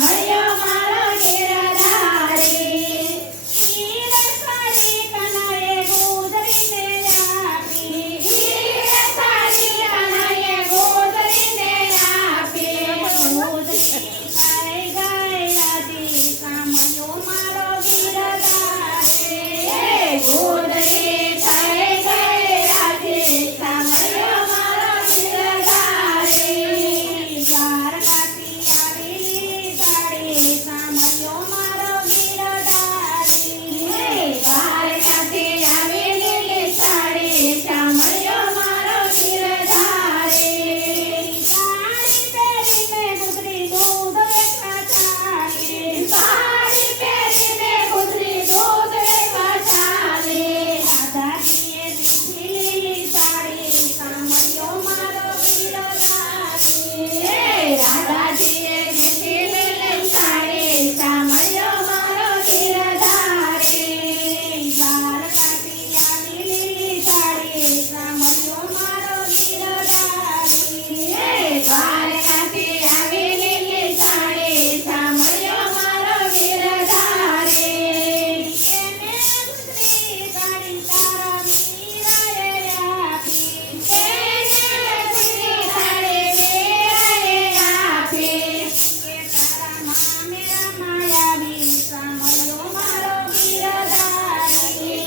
સાંભળ્યો મારો ગિરધારી હીર સાડી કનૈયે ગોદરીને આપી હીર સાડી કનૈયે ગોદરીને આપી ગોદરી થઈ ગઈ રાધી સાંભળ્યો મારો ગિરધારી ગોદરી થઈ ગઈ રાધી સાંભળ્યો મારો ગિરધારી દ્વારકાથી આવી લીલી સાડી સાંભળ્યો મારો ગિરધારી દ્વારકાથી આવી લીલી સાડી સાંભળ્યો મારો ગિરધારી સાડી પહેરીને ગુજરી દૂધ વેચવા ચાલી સાડી પહેરીને ગુજરી દૂધ વેચવા ચાલી રાધાજીએ દીધી લીલી સાડી સાંભળ્યો મારો ગિરધારી રાધાજીએ દીધી લીલી સાડી સાંભળ્યો મારો ગિરધારી દ્વારકાથી આવી લીલી સાડી સાંભળ્યો મારો ગિરધારી દ્વારકાથી આવી લીલી સાડી સાંભળ્યો મારો ગિરધારી એને ગુજરી ગાડી તારા મીરાએ આપી એને ગુજરી ગાડી મીરાએ આપી કે તારા મામે રમાયા બી સાંભળ્યો મારો ગિરધારી